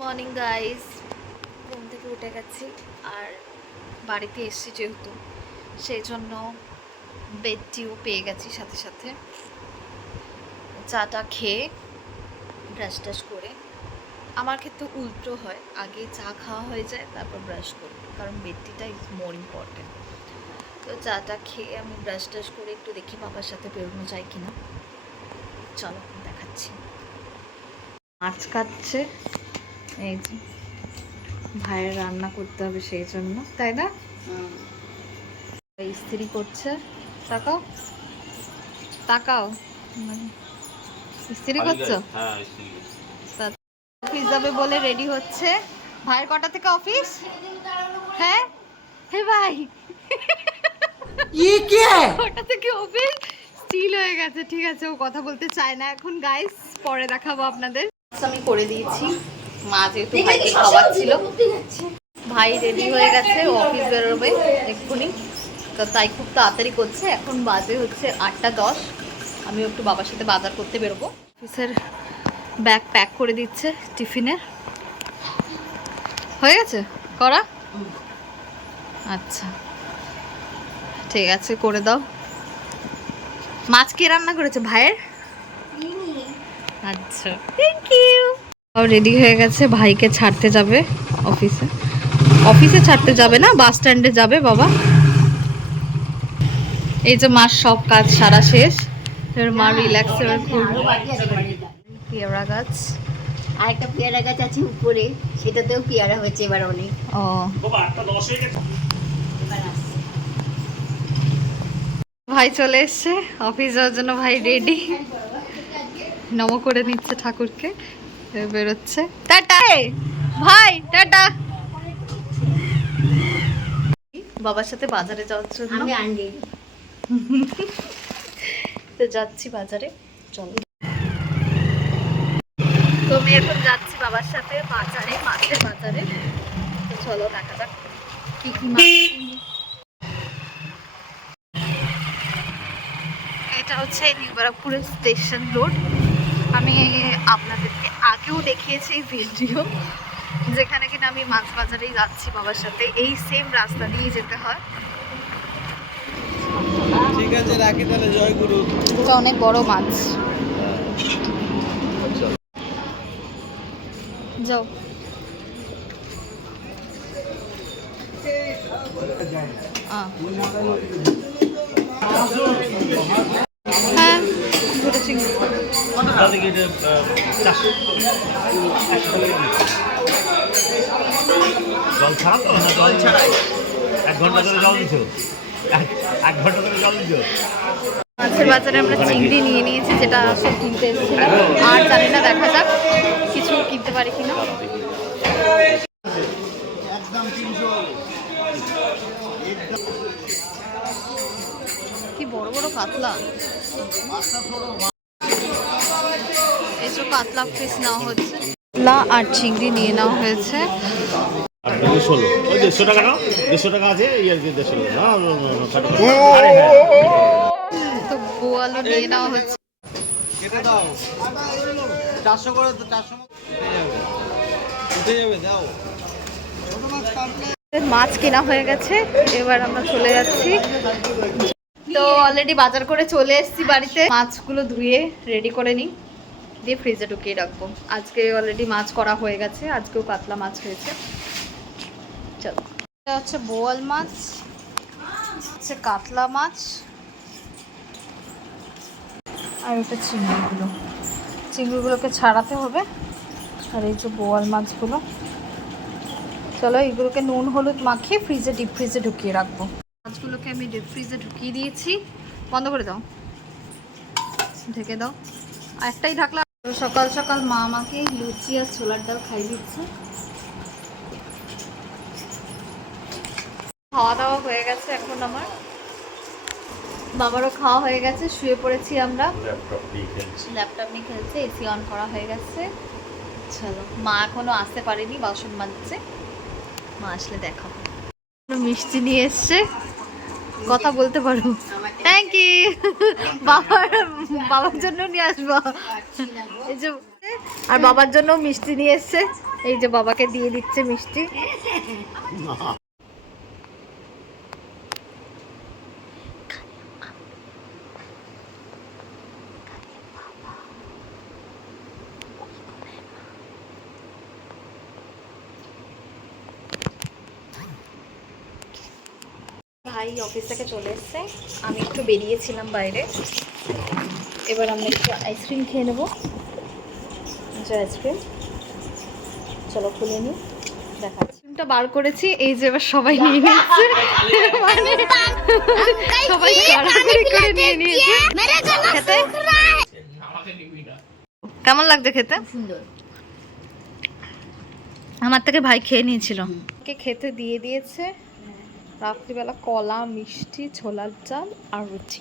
Morning guys, ঘুম থেকে উঠে গেছি আর বাড়িতে এসেছি যেহেতু সেই জন্য বেডটিও পেয়ে গেছি সাথে সাথে। চাটা খেয়ে ব্রাশ টাশ করে, আমার ক্ষেত্রে উল্টো হয়, আগে চা খাওয়া হয়ে যায় তারপর ব্রাশ করি, কারণ বেডটিটা ইজ মোর ইম্পর্টেন্ট। তো চাটা খেয়ে আমি ব্রাশ টাশ করে একটু দেখি বাবার সাথে বেরোনো যায় কিনা। চলো দেখাচ্ছি। মাছ কাটছে, এই যে ভাইয়ের রান্না করতে হবে সেই জন্য, তাই না? ইস্ত্রি করছে। তাকাও তাকাও, ইস্ত্রি করছো? অফিস যাবে বলে রেডি হচ্ছে। ভাইয়ের কটা থেকে অফিস? হ্যাঁ হে ভাই, কটা থেকে অফিস? স্টিল হয়ে গেছে, ঠিক আছে, ও কথা বলতে চায় না এখন। গাইস পরে দেখাবো আপনাদের। আমি করে দিয়েছি, মা যেহেতু ভাইকে খাওয়াচ্ছিল। ভাই রেডি হয়ে গেছে, ও অফিস বেরোবে এক্ষুনি, তো তাই খুব তাড়াতাড়ি করছে। এখন বাজে হচ্ছে 8:10। আমি একটু বাবার সাথে বাজার করতে বেরোবো। অফিসের ব্যাগ প্যাক করে দিচ্ছে টিফিনের। হয়ে গেছে করা? আচ্ছা ঠিক আছে, করে দাও। মাছ কে রান্না করেছে? ভাইয়ের? আচ্ছা থ্যাংক ইউ। রেডি হয়ে গেছে, ভাইকে ছাড়তে যাবে অফিসে। অফিসে ছাড়তে যাবে না, বাস স্ট্যান্ডে যাবে বাবা। এই যে মার সব কাজ সারা শেষ, এবার মা রিল্যাক্স এবার করবে। পেয়ারা গাছ, আর একটা পেয়ারা গাছ আছে উপরে, সেটাতেও পেয়ারা হয়েছে এবার অনেক। ও ভাই চলে এসছে অফিস যাওয়ার জন্য, ভাই রেডি, নম করে নিচ্ছে ঠাকুরকে, বেরোচ্ছে। টাটা ভাই, টাটা। বাবার সাথে বাজারে যাওয়ার জন্য আমি আনলি তো যাচ্ছি বাজারে। চলো, তো আমি এখন যাচ্ছি বাবার সাথে বাজারে, মাছের বাজারে। তো চলো দেখা যাক কি কি মাছ। এটা হচ্ছে নিউ ব্যারাকপুরের স্টেশন রোড। আমি আপনাদেরকে আগেও দেখিয়েছি ভিডিও, যেখানে কিনা আমি মাছ বাজারেই যাচ্ছি বাবার সাথে। এই সেম রাস্তা দিয়ে যেতে হয়। ঠিক আছে, রাখি তাহলে। জয় গুরু। এটা অনেক বড় মাছ। যাও। হ্যাঁ ঘুরেছি। জল ছাড়া তো না? জল ছাড়াই 1 ঘন্টা ধরে জল দিছো? 1 ঘন্টা ধরে জল দিছো? মাছের বাজারে আমরা চিংড়ি নিয়ে নিয়েছি, যেটা সব কিনতে এসেছিলাম। আর জানি না, দেখা যাক কিছু কিনতে পারি কিনা। কি বড় বড় কাতলা, এইসব কাতলা পিস নেওয়া হচ্ছে। কাতলা আর চিংড়ি নিয়ে নেওয়া হয়েছে। 16 ওই 150 টাকা নাও। 150 টাকা আছে, এই আর কি 150 টাকা। তো বোয়ালও নিয়ে নেওয়া হচ্ছে। কেটে দাও 400 করে, তো 400 উঠে যাবে। দাও মাছ কেনা হয়ে গেছে, এবার আমরা চলে যাচ্ছি। তো অলরেডি বাজার করে চলে এসেছি বাড়িতে। মাছগুলো ধুয়ে রেডি করে নিই, দিয়ে ফ্রিজে ঢুকিয়ে রাখবো। আজকে অলরেডি মাছ করা হয়ে গেছে, আজকেও কাতলা মাছ হয়েছে। চলো, এটা হচ্ছে বোয়াল মাছ, হচ্ছে কাতলা মাছ, আর এটা চিংড়িগুলোকে ছাড়াতে হবে। আর এই যে বোয়াল মাছগুলো। চলো এগুলোকে নুন হলুদ মাখিয়ে ডিপ ফ্রিজে ঢুকিয়ে রাখবো। মাছগুলোকে আমি ডিপ ফ্রিজে ঢুকিয়ে দিয়েছি। বন্ধ করে দাও, ঢেকে দাও। আর একটাই ঢাকলা। সকাল সকাল মা আমাকে লুচি আর ছোলার ডাল খাইয়ে দিচ্ছে। খাওয়া দাওয়া হয়ে গেছে এখন আমার, বাবারও খাওয়া হয়ে গেছে, শুয়ে পড়েছি আমরা। ল্যাপটপ নিয়ে খেলছে, এসি অন করা হয়ে গেছে। চলো, মা এখনো আসতে পারেনি, বাসন মাজছে। মা আসলে দেখাবো। মিষ্টি নিয়ে এসছে, কথা বলতে পারো। Thank you. বাবার জন্য নিয়ে আসবো। এই যে আর বাবার জন্য মিষ্টি নিয়ে এসছে, এই যে বাবাকে দিয়ে দিচ্ছে মিষ্টি। ভাই অফিস থেকে চলে এসছে, আমি একটু বেরিয়েছিলাম বাইরে, এবার আমরা একটু আইসক্রিম খেয়ে নেবো। আইসক্রিম চলো খুলে নিই, দেখাচ্ছি। আইসক্রিমটা বার করেছি, এই যে এবার সবাই নিয়ে নিচ্ছে, মানে সবাই কাড়াকাড়ি করে নিয়ে নিয়েছে খেতে। কেমন লাগছে খেতে? সুন্দর। আমার থেকে ভাই খেয়ে নিয়েছিল, ওকে খেতে দিয়ে দিয়েছে। রাত্রিবেলা কলা, মিষ্টি, ছোলার চাল আর রুচি।